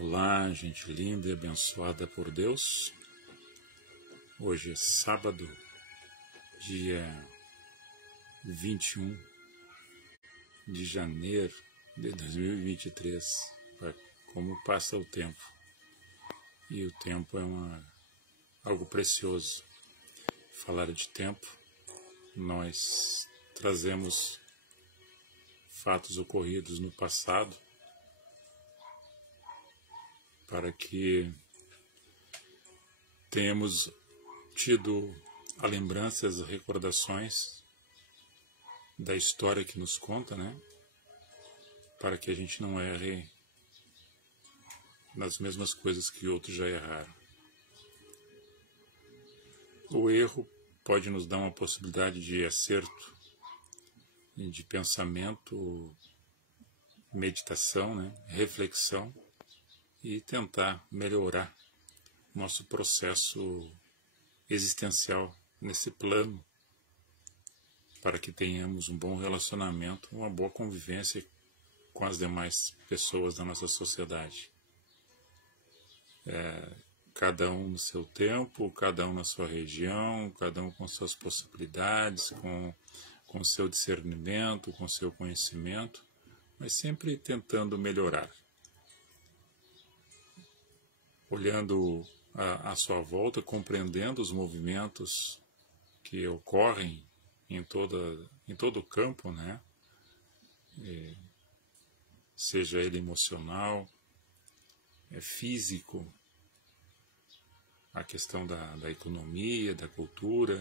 Olá, gente linda e abençoada por Deus. Hoje é sábado, dia 21 de janeiro de 2023. Como passa o tempo. E o tempo é algo precioso. Falar de tempo, nós trazemos fatos ocorridos no passado para que tenhamos tido a lembrança, as recordações da história que nos conta, né? Para que a gente não erre nas mesmas coisas que outros já erraram. O erro pode nos dar uma possibilidade de acerto, de pensamento, meditação, né? Reflexão e tentar melhorar nosso processo existencial nesse plano para que tenhamos um bom relacionamento, uma boa convivência com as demais pessoas da nossa sociedade. Cada um no seu tempo, cada um na sua região, cada um com suas possibilidades, com seu discernimento, com seu conhecimento, mas sempre tentando melhorar. Olhando à sua volta, compreendendo os movimentos que ocorrem em todo o campo, né? Seja ele emocional, físico, a questão da economia, da cultura,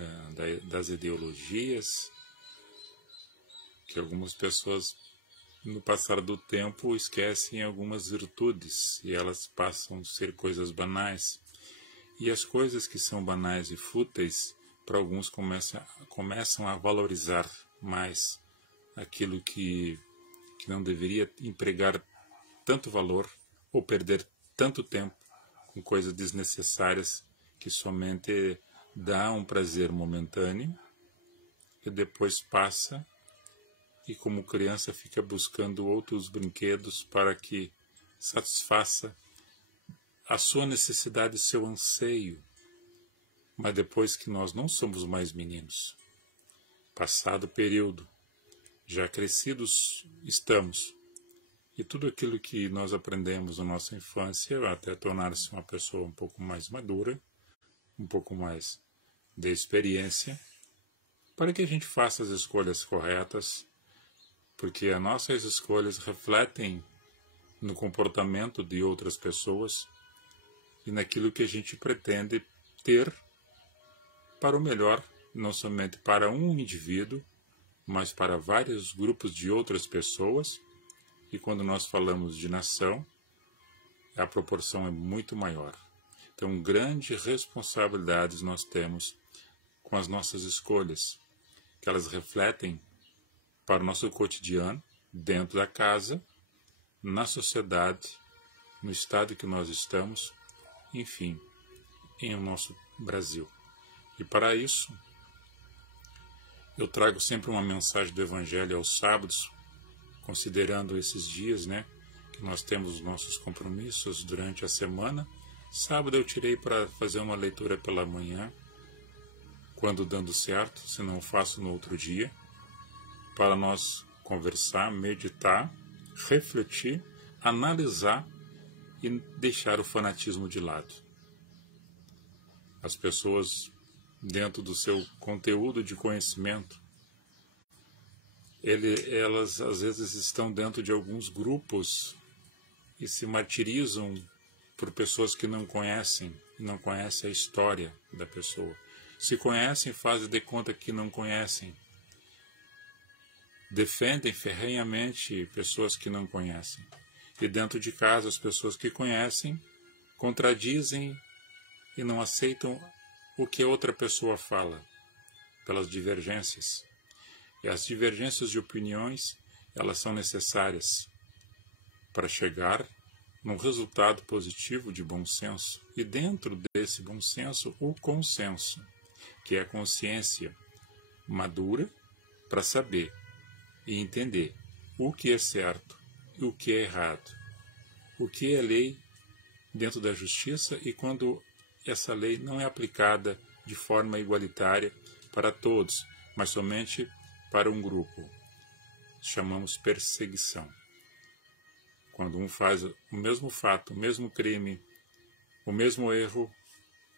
das ideologias, que algumas pessoas no passar do tempo esquecem algumas virtudes e elas passam a ser coisas banais. E as coisas que são banais e fúteis, para alguns começam a valorizar mais aquilo que não deveria empregar tanto valor ou perder tanto tempo com coisas desnecessárias que somente dá um prazer momentâneo e depois passa. E como criança fica buscando outros brinquedos para que satisfaça a sua necessidade, seu anseio. Mas depois que nós não somos mais meninos, passado o período, já crescidos estamos, e tudo aquilo que nós aprendemos na nossa infância até tornar-se uma pessoa um pouco mais madura, um pouco mais de experiência, para que a gente faça as escolhas corretas, porque as nossas escolhas refletem no comportamento de outras pessoas e naquilo que a gente pretende ter para o melhor, não somente para um indivíduo, mas para vários grupos de outras pessoas. E quando nós falamos de nação, a proporção é muito maior. Então, grandes responsabilidades nós temos com as nossas escolhas, que elas refletem para o nosso cotidiano, dentro da casa, na sociedade, no estado que nós estamos, enfim, em o nosso Brasil. E para isso, eu trago sempre uma mensagem do Evangelho aos sábados, considerando esses dias, né, que nós temos os nossos compromissos durante a semana. Sábado eu tirei para fazer uma leitura pela manhã, quando dando certo, se não faço no outro dia, para nós conversar, meditar, refletir, analisar e deixar o fanatismo de lado. As pessoas, dentro do seu conteúdo de conhecimento, elas às vezes estão dentro de alguns grupos e se martirizam por pessoas que não conhecem a história da pessoa. Se conhecem, fazem de conta que não conhecem. Defendem ferrenhamente pessoas que não conhecem. E dentro de casa, as pessoas que conhecem contradizem e não aceitam o que outra pessoa fala, pelas divergências. E as divergências de opiniões, elas são necessárias para chegar num resultado positivo de bom senso. E dentro desse bom senso, o consenso, que é a consciência madura para saber e entender o que é certo e o que é errado, o que é lei dentro da justiça e quando essa lei não é aplicada de forma igualitária para todos, mas somente para um grupo. Chamamos perseguição. Quando um faz o mesmo fato, o mesmo crime, o mesmo erro,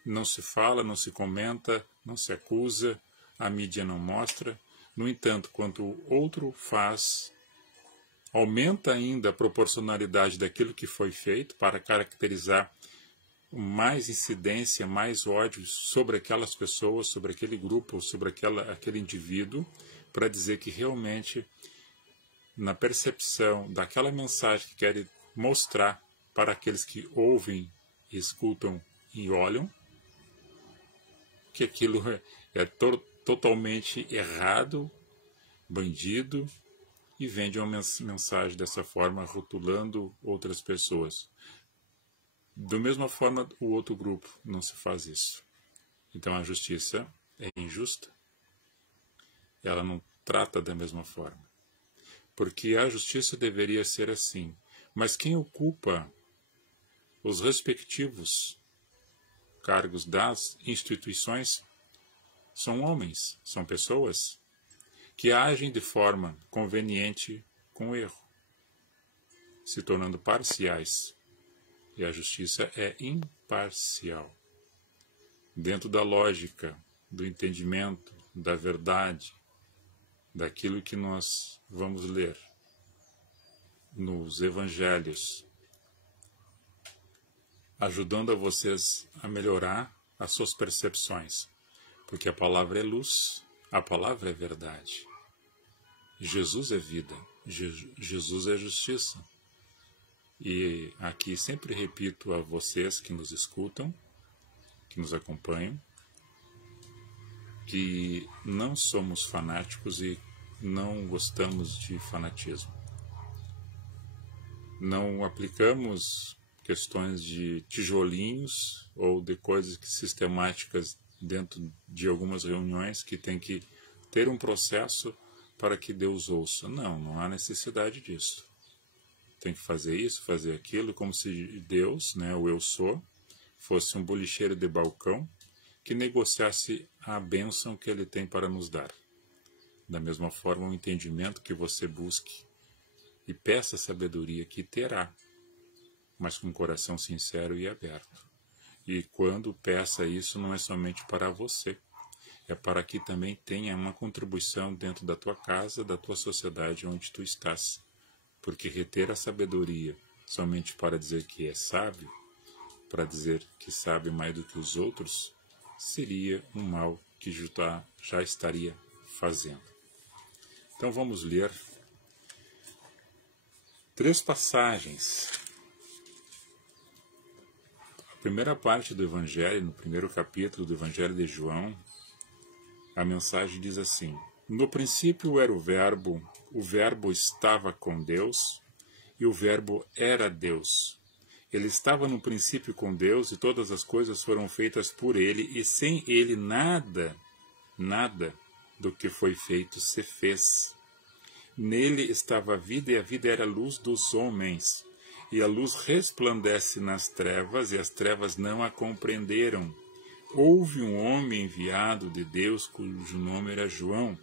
não se fala, não se comenta, não se acusa, a mídia não mostra. No entanto, quando o outro faz, aumenta ainda a proporcionalidade daquilo que foi feito para caracterizar mais incidência, mais ódio sobre aquelas pessoas, sobre aquele grupo, sobre aquele indivíduo, para dizer que realmente, na percepção daquela mensagem que querem mostrar para aqueles que ouvem, escutam e olham, que aquilo é totalmente errado, bandido, e vende uma mensagem dessa forma, rotulando outras pessoas. Da mesma forma, o outro grupo não se faz isso. Então a justiça é injusta. Ela não trata da mesma forma. Porque a justiça deveria ser assim. Mas quem ocupa os respectivos cargos das instituições são homens, são pessoas que agem de forma conveniente com o erro, se tornando parciais. E a justiça é imparcial. Dentro da lógica, do entendimento, da verdade, daquilo que nós vamos ler nos evangelhos, ajudando a vocês a melhorar as suas percepções, porque a palavra é luz, a palavra é verdade. Jesus é vida, Jesus é justiça. E aqui sempre repito a vocês que nos escutam, que nos acompanham, que não somos fanáticos e não gostamos de fanatismo. Não aplicamos questões de tijolinhos ou de coisas sistemáticas dentro de algumas reuniões que tem que ter um processo para que Deus ouça. Não há necessidade disso. Tem que fazer isso, fazer aquilo, como se Deus, o eu sou, fosse um bolicheiro de balcão que negociasse a bênção que Ele tem para nos dar. Da mesma forma, o entendimento que você busque e peça sabedoria que terá, mas com um coração sincero e aberto. E quando peça isso, não é somente para você, é para que também tenha uma contribuição dentro da tua casa, da tua sociedade onde tu estás. Porque reter a sabedoria somente para dizer que é sábio, para dizer que sabe mais do que os outros, seria um mal que já estaria fazendo. Então vamos ler 3 passagens. A primeira parte do Evangelho, no primeiro capítulo do Evangelho de João, a mensagem diz assim: no princípio era o Verbo estava com Deus, e o Verbo era Deus. Ele estava no princípio com Deus, e todas as coisas foram feitas por ele, e sem ele nada do que foi feito se fez. Nele estava a vida, e a vida era a luz dos homens. E a luz resplandece nas trevas, e as trevas não a compreenderam. Houve um homem enviado de Deus, cujo nome era João.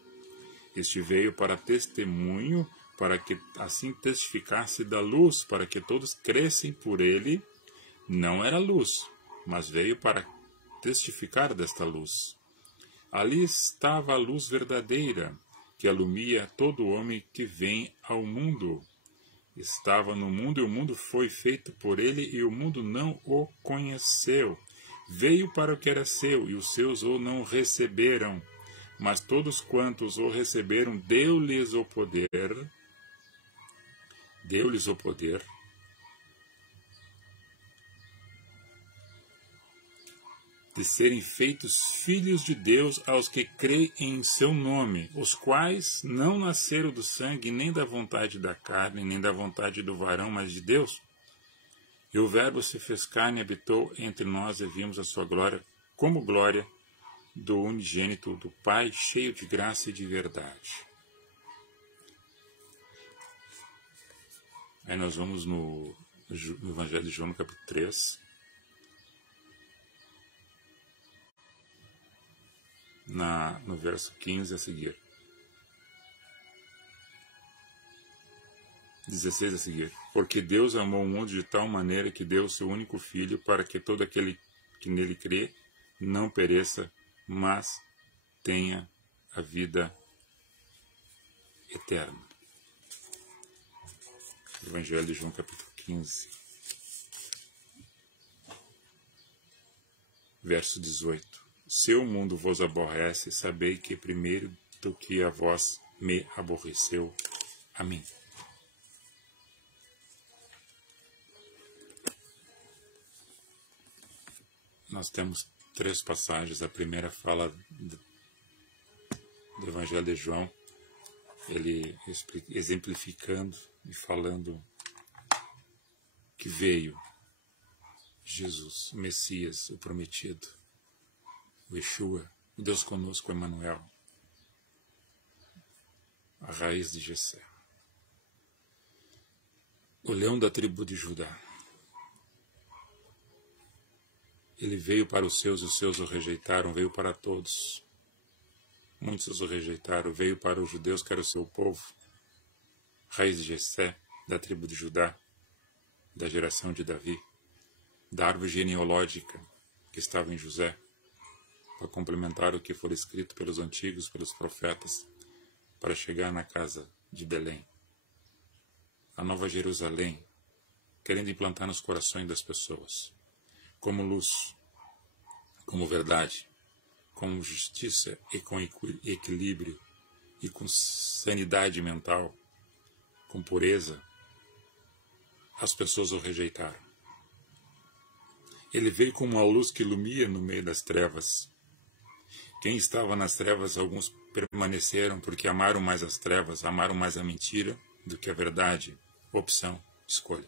Este veio para testemunho, para que assim testificasse da luz, para que todos crescem por ele. Não era luz, mas veio para testificar desta luz. Ali estava a luz verdadeira, que alumia todo homem que vem ao mundo. Estava no mundo, e o mundo foi feito por ele, e o mundo não o conheceu. Veio para o que era seu, e os seus o não receberam. Mas todos quantos o receberam, deu-lhes o poder de serem feitos filhos de Deus aos que creem em seu nome, os quais não nasceram do sangue, nem da vontade da carne, nem da vontade do varão, mas de Deus. E o Verbo se fez carne e habitou entre nós, e vimos a sua glória como glória do unigênito do Pai, cheio de graça e de verdade. Aí nós vamos no Evangelho de João, no capítulo 3. no verso 15 a seguir. 16 a seguir. Porque Deus amou o mundo de tal maneira que deu o seu único Filho, para que todo aquele que nele crê não pereça, mas tenha a vida eterna. Evangelho de João, capítulo 15, verso 18. Se o mundo vos aborrece, sabei que primeiro do que a vós me aborreceu a mim. Nós temos 3 passagens. A primeira fala do Evangelho de João, ele exemplificando e falando que veio Jesus, o Messias, o prometido, o Yeshua, o Deus conosco, Emmanuel, a raiz de Jessé, o leão da tribo de Judá. Ele veio para os seus o rejeitaram, veio para todos. Muitos o rejeitaram, veio para os judeus, que era o seu povo. Raiz de Jessé, da tribo de Judá, da geração de Davi, da árvore genealógica que estava em José, para complementar o que for escrito pelos antigos, pelos profetas, para chegar na casa de Belém, a Nova Jerusalém, querendo implantar nos corações das pessoas, como luz, como verdade, com justiça e com equilíbrio e com sanidade mental, com pureza. As pessoas o rejeitaram. Ele veio como uma luz que ilumina no meio das trevas. Quem estava nas trevas, alguns permaneceram porque amaram mais as trevas, amaram mais a mentira do que a verdade. Opção, escolha.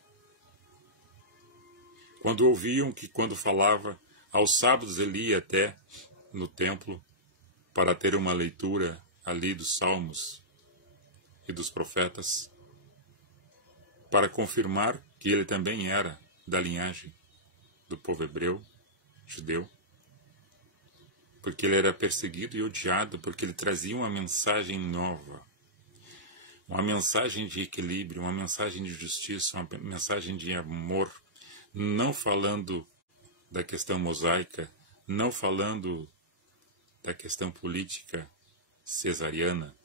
Quando ouviam que, quando falava, aos sábados ele ia até no templo para ter uma leitura ali dos salmos e dos profetas, para confirmar que ele também era da linhagem do povo hebreu, judeu, porque ele era perseguido e odiado, porque ele trazia uma mensagem nova, uma mensagem de equilíbrio, uma mensagem de justiça, uma mensagem de amor, não falando da questão mosaica, não falando da questão política cesariana,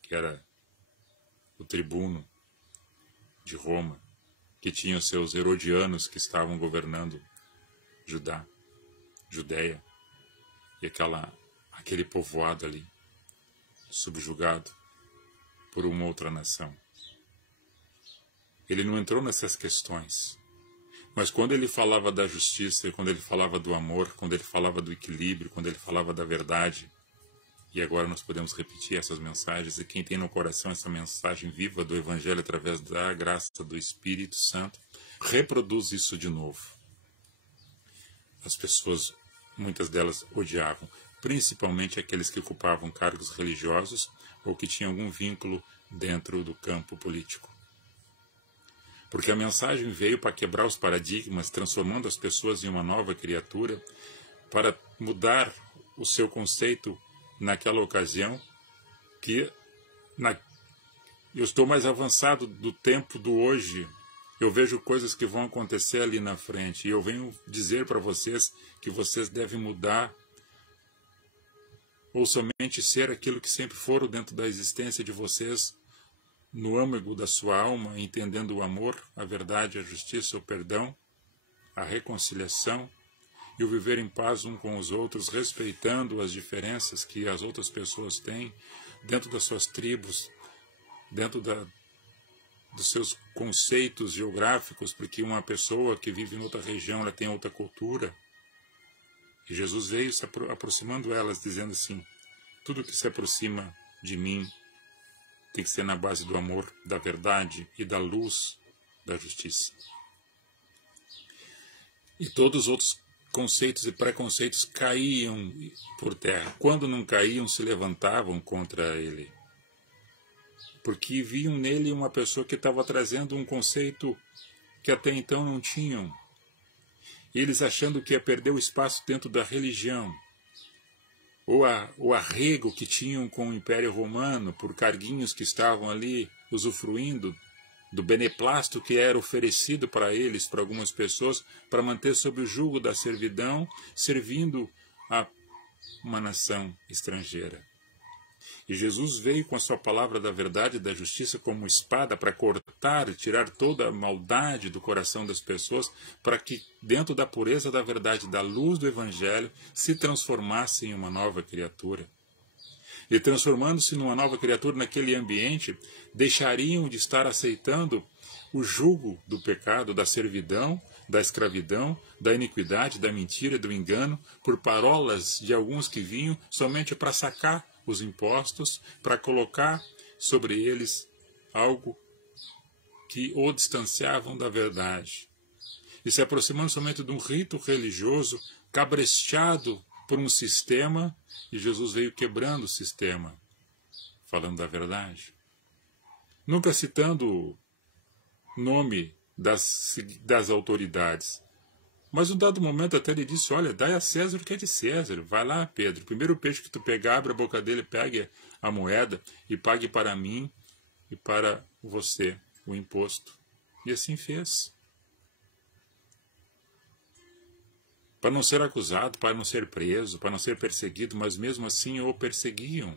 que era o tribuno de Roma, que tinha os seus herodianos que estavam governando Judéia, e aquele povoado ali, subjugado por uma outra nação. Ele não entrou nessas questões. Mas quando ele falava da justiça, quando ele falava do amor, quando ele falava do equilíbrio, quando ele falava da verdade, e agora nós podemos repetir essas mensagens, e quem tem no coração essa mensagem viva do Evangelho através da graça do Espírito Santo, reproduz isso de novo. As pessoas, muitas delas, odiavam, principalmente aqueles que ocupavam cargos religiosos ou que tinham algum vínculo dentro do campo político. Porque a mensagem veio para quebrar os paradigmas, transformando as pessoas em uma nova criatura, para mudar o seu conceito naquela ocasião, que eu estou mais avançado do tempo do hoje, eu vejo coisas que vão acontecer ali na frente, e eu venho dizer para vocês que vocês devem mudar, ou somente ser aquilo que sempre foram dentro da existência de vocês, no âmago da sua alma, entendendo o amor, a verdade, a justiça, o perdão, a reconciliação e o viver em paz um com os outros, respeitando as diferenças que as outras pessoas têm dentro das suas tribos, dentro dos seus conceitos geográficos, porque uma pessoa que vive em outra região, ela tem outra cultura. E Jesus veio se aproximando elas, dizendo assim: tudo que se aproxima de mim tem que ser na base do amor, da verdade e da luz da justiça. E todos os outros conceitos e preconceitos caíam por terra. Quando não caíam, se levantavam contra ele. Porque viam nele uma pessoa que estava trazendo um conceito que até então não tinham. E eles achando que ia perder o espaço dentro da religião. o arrego que tinham com o Império Romano por carguinhos que estavam ali usufruindo do beneplácito que era oferecido para eles, para algumas pessoas, para manter sob o jugo da servidão, servindo a uma nação estrangeira. E Jesus veio com a sua palavra da verdade e da justiça como espada para cortar e tirar toda a maldade do coração das pessoas, para que, dentro da pureza da verdade, da luz do Evangelho, se transformasse em uma nova criatura. E transformando-se numa nova criatura naquele ambiente, deixariam de estar aceitando o jugo do pecado, da servidão, da escravidão, da iniquidade, da mentira, do engano, por parolas de alguns que vinham somente para sacar os impostos, para colocar sobre eles algo que o distanciavam da verdade. E se aproximando somente de um rito religioso cabresteado por um sistema, e Jesus veio quebrando o sistema, falando da verdade. Nunca citando o nome das autoridades. Mas num dado momento até ele disse, olha, dai a César o que é de César. Vai lá, Pedro, primeiro peixe que tu pegar, abre a boca dele, pegue a moeda e pague para mim e para você o imposto. E assim fez. Para não ser acusado, para não ser preso, para não ser perseguido, mas mesmo assim o perseguiam.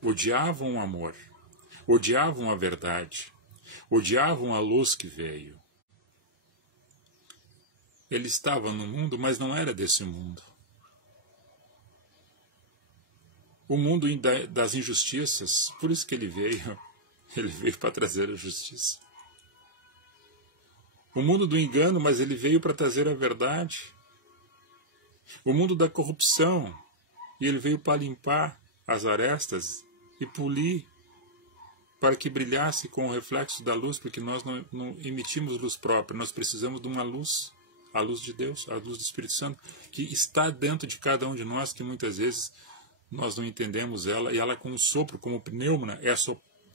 Odiavam o amor, odiavam a verdade, odiavam a luz que veio. Ele estava no mundo, mas não era desse mundo. O mundo das injustiças, por isso que ele veio para trazer a justiça. O mundo do engano, mas ele veio para trazer a verdade. O mundo da corrupção, e ele veio para limpar as arestas e polir, para que brilhasse com o reflexo da luz, porque nós não emitimos luz própria, nós precisamos de uma luz, a luz de Deus, a luz do Espírito Santo, que está dentro de cada um de nós, que muitas vezes nós não entendemos ela, e ela com um sopro, como pneuma, é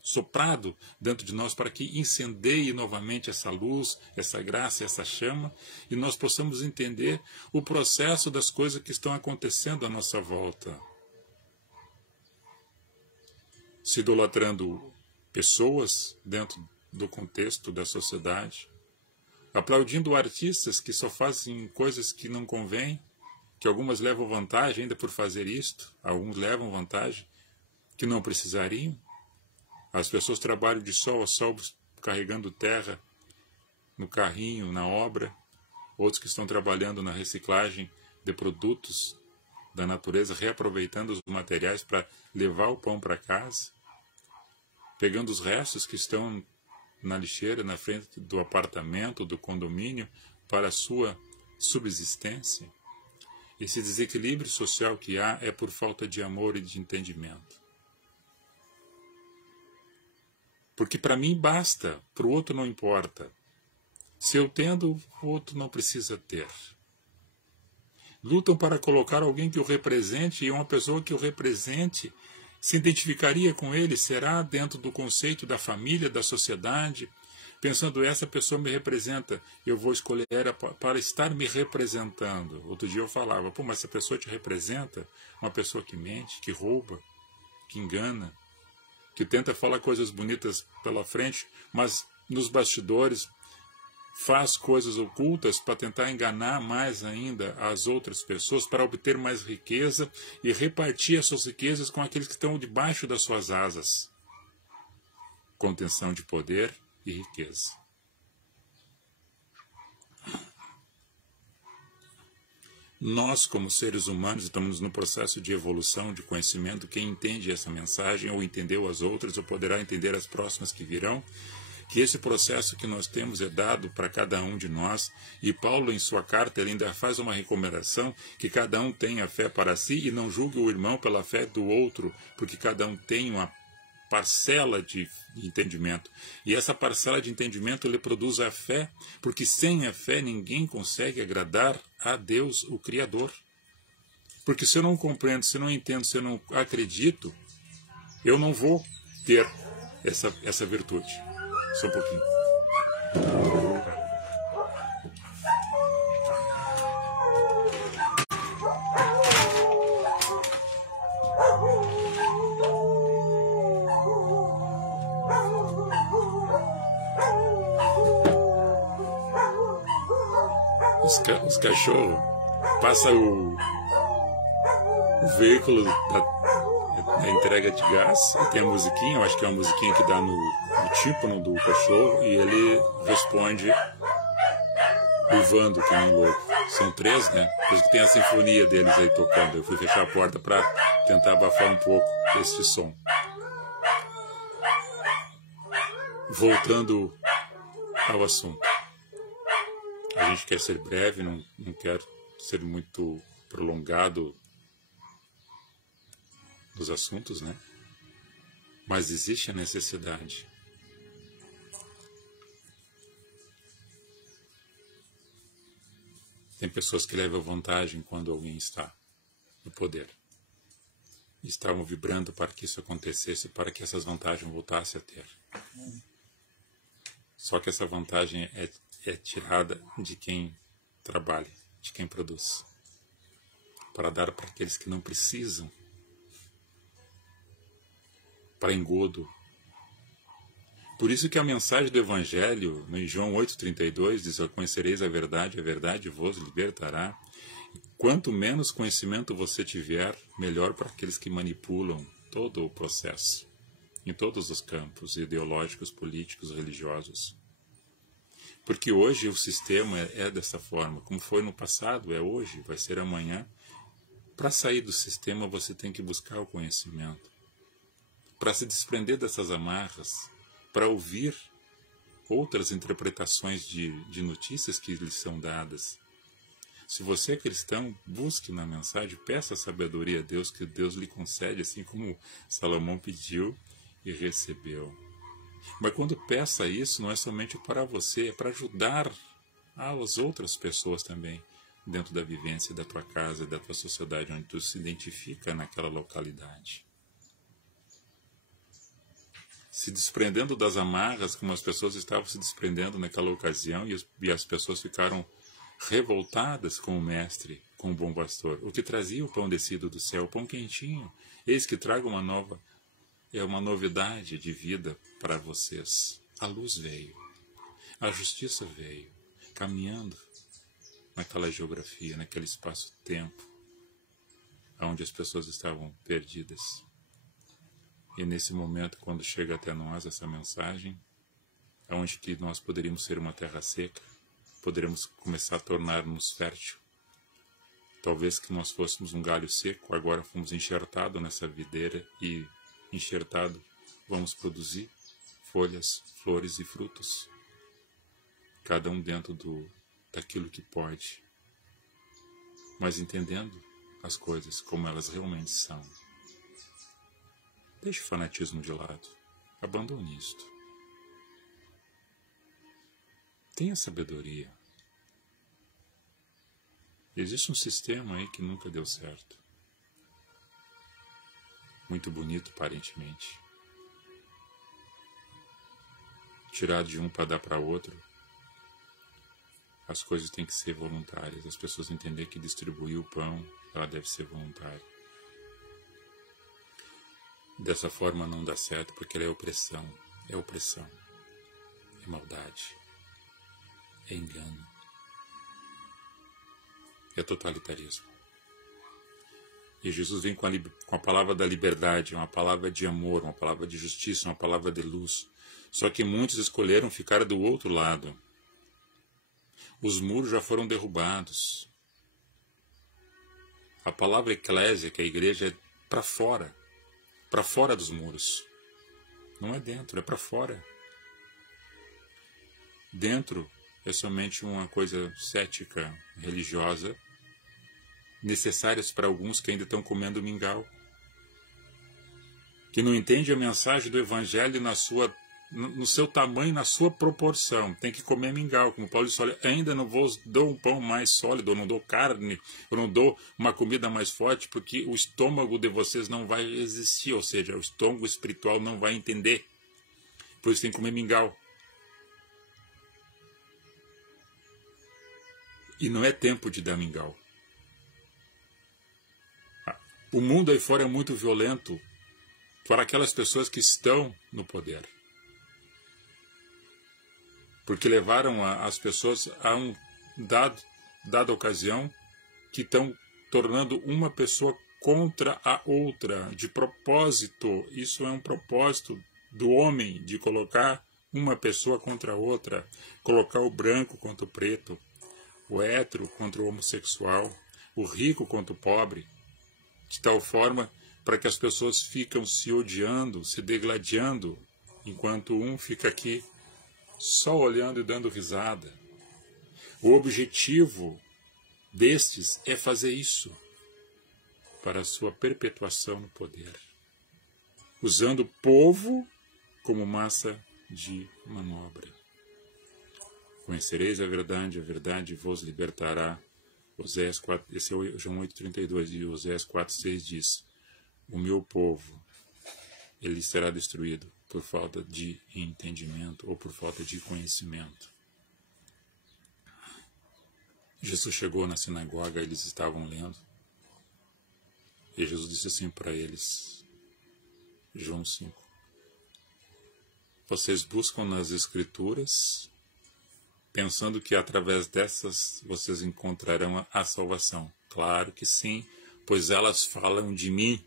soprado dentro de nós para que incendeie novamente essa luz, essa graça, essa chama, e nós possamos entender o processo das coisas que estão acontecendo à nossa volta. Se idolatrando pessoas dentro do contexto da sociedade, aplaudindo artistas que só fazem coisas que não convêm, que algumas levam vantagem ainda por fazer isto, alguns levam vantagem que não precisariam. As pessoas trabalham de sol a sol carregando terra no carrinho, na obra, outros que estão trabalhando na reciclagem de produtos da natureza, reaproveitando os materiais para levar o pão para casa, pegando os restos que estão na lixeira, na frente do apartamento, do condomínio, para a sua subsistência. Esse desequilíbrio social que há é por falta de amor e de entendimento. Porque para mim basta, para o outro não importa. Se eu tendo, o outro não precisa ter. Lutam para colocar alguém que o represente, e uma pessoa que o represente se identificaria com ele, será dentro do conceito da família, da sociedade, pensando, essa pessoa me representa, eu vou escolher ela para estar me representando. Outro dia eu falava, mas essa pessoa te representa, uma pessoa que mente, que rouba, que engana, que tenta falar coisas bonitas pela frente, mas nos bastidores faz coisas ocultas para tentar enganar mais ainda as outras pessoas, para obter mais riqueza e repartir as suas riquezas com aqueles que estão debaixo das suas asas. Contenção de poder e riqueza. Nós, como seres humanos, estamos no processo de evolução, de conhecimento. Quem entende essa mensagem, ou entendeu as outras, ou poderá entender as próximas que virão, que esse processo que nós temos é dado para cada um de nós, e Paulo, em sua carta, ele ainda faz uma recomendação que cada um tenha fé para si e não julgue o irmão pela fé do outro, porque cada um tem uma parcela de entendimento. E essa parcela de entendimento ele produz a fé, porque sem a fé ninguém consegue agradar a Deus, o Criador. Porque se eu não compreendo, se eu não entendo, se eu não acredito, eu não vou ter essa virtude. Só um pouquinho. Os cachorros passam o veículo da entrega de gás, e tem a musiquinha, eu acho que é uma musiquinha que dá no tímpano do cachorro, e ele responde uivando que nem louco. São 3, né? Por isso que tem a sinfonia deles aí tocando. Eu fui fechar a porta para tentar abafar um pouco este som. Voltando ao assunto. A gente quer ser breve, não quer ser muito prolongado nos assuntos, né? Mas existe a necessidade. Tem pessoas que levam vantagem quando alguém está no poder. Estavam vibrando para que isso acontecesse, para que essas vantagens voltassem a ter. Só que essa vantagem é tirada de quem trabalha, de quem produz, para dar para aqueles que não precisam, para engodo. Por isso que a mensagem do Evangelho, em João 8,32, diz: conhecereis a verdade vos libertará. Quanto menos conhecimento você tiver, melhor para aqueles que manipulam todo o processo, em todos os campos ideológicos, políticos, religiosos. Porque hoje o sistema é dessa forma, como foi no passado, é hoje, vai ser amanhã. Para sair do sistema você tem que buscar o conhecimento. Para se desprender dessas amarras, para ouvir outras interpretações de notícias que lhes são dadas. Se você é cristão, busque na mensagem, peça a sabedoria a Deus, que Deus lhe concede, assim como Salomão pediu e recebeu. Mas quando peça isso, não é somente para você, é para ajudar as outras pessoas também, dentro da vivência da tua casa, da tua sociedade, onde tu se identifica naquela localidade. Se desprendendo das amarras, como as pessoas estavam se desprendendo naquela ocasião, e as pessoas ficaram revoltadas com o mestre, com o bom pastor, o que trazia o pão descido do céu, o pão quentinho. Eis que trago uma novidade de vida para vocês. A luz veio, a justiça veio, caminhando naquela geografia, naquele espaço-tempo, onde as pessoas estavam perdidas. E nesse momento, quando chega até nós essa mensagem, onde que nós poderíamos ser uma terra seca, poderíamos começar a tornar-nos fértil. Talvez que nós fôssemos um galho seco, agora fomos enxertados nessa videira e, enxertado, vamos produzir folhas, flores e frutos. Cada um dentro daquilo que pode, mas entendendo as coisas como elas realmente são. Deixe o fanatismo de lado. Abandone isto. Tenha sabedoria. Existe um sistema aí que nunca deu certo. Muito bonito, aparentemente. Tirado de um para dar para outro. As coisas têm que ser voluntárias. As pessoas entenderem que distribuir o pão, ela deve ser voluntária. Dessa forma não dá certo, porque ela é opressão, é maldade, é engano, é totalitarismo. E Jesus vem com a palavra da liberdade, uma palavra de amor, uma palavra de justiça, uma palavra de luz. Só que muitos escolheram ficar do outro lado. Os muros já foram derrubados. A palavra eclésia, que é a igreja, é para fora dos muros. Não é dentro, é para fora. Dentro é somente uma coisa cética, religiosa, necessárias para alguns que ainda estão comendo mingau, que não entendem a mensagem do Evangelho no seu tamanho, na sua proporção. Tem que comer mingau, como Paulo disse: olha, ainda não vos dou um pão mais sólido, eu não dou carne, eu não dou uma comida mais forte, porque o estômago de vocês não vai resistir, ou seja, o estômago espiritual não vai entender. Por isso tem que comer mingau. E não é tempo de dar mingau. O mundo aí fora é muito violento para aquelas pessoas que estão no poder. Porque levaram as pessoas a um dado dada ocasião, que estão tornando uma pessoa contra a outra, de propósito. Isso é um propósito do homem, de colocar uma pessoa contra a outra, colocar o branco contra o preto, o hétero contra o homossexual, o rico contra o pobre, de tal forma para que as pessoas ficam se odiando, se degladiando, enquanto um fica aqui só olhando e dando risada. O objetivo destes é fazer isso para a sua perpetuação no poder, usando o povo como massa de manobra. Conhecereis a verdade vos libertará. Oséias 4, esse é João 8,32, e Oséias 4,6 diz: o meu povo, ele será destruído por falta de entendimento ou por falta de conhecimento. Jesus chegou na sinagoga, eles estavam lendo, e Jesus disse assim para eles, João 5, vocês buscam nas Escrituras, pensando que através dessas vocês encontrarão a salvação. Claro que sim, pois elas falam de mim.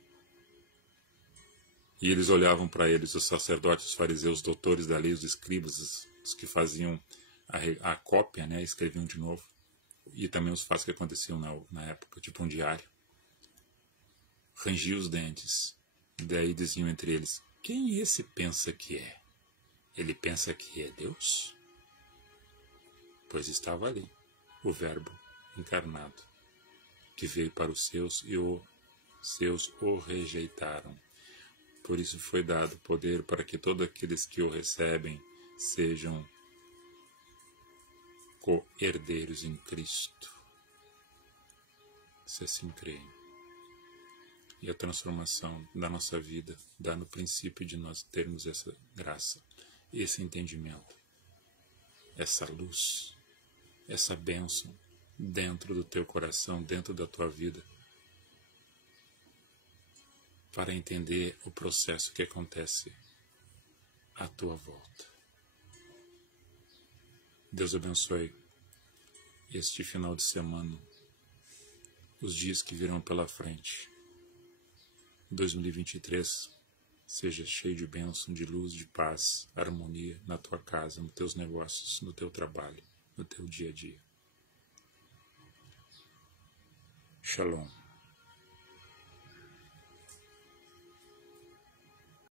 E eles olhavam para eles, os sacerdotes, os fariseus, os doutores da lei, os escribas, os que faziam a cópia, né, escreviam de novo. E também os fatos que aconteciam na época, tipo um diário. Rangiam os dentes. Daí diziam entre eles, quem esse pensa que é? Ele pensa que é Deus? Pois estava ali o Verbo encarnado, que veio para os seus e os seus o rejeitaram. Por isso foi dado poder para que todos aqueles que o recebem sejam co-herdeiros em Cristo, se assim creem. E a transformação da nossa vida dá no princípio de nós termos essa graça, esse entendimento, essa luz, essa bênção dentro do teu coração, dentro da tua vida, para entender o processo que acontece à tua volta. Deus abençoe este final de semana, os dias que virão pela frente. 2023 seja cheio de bênção, de luz, de paz, harmonia na tua casa, nos teus negócios, no teu trabalho, no teu dia a dia. Shalom.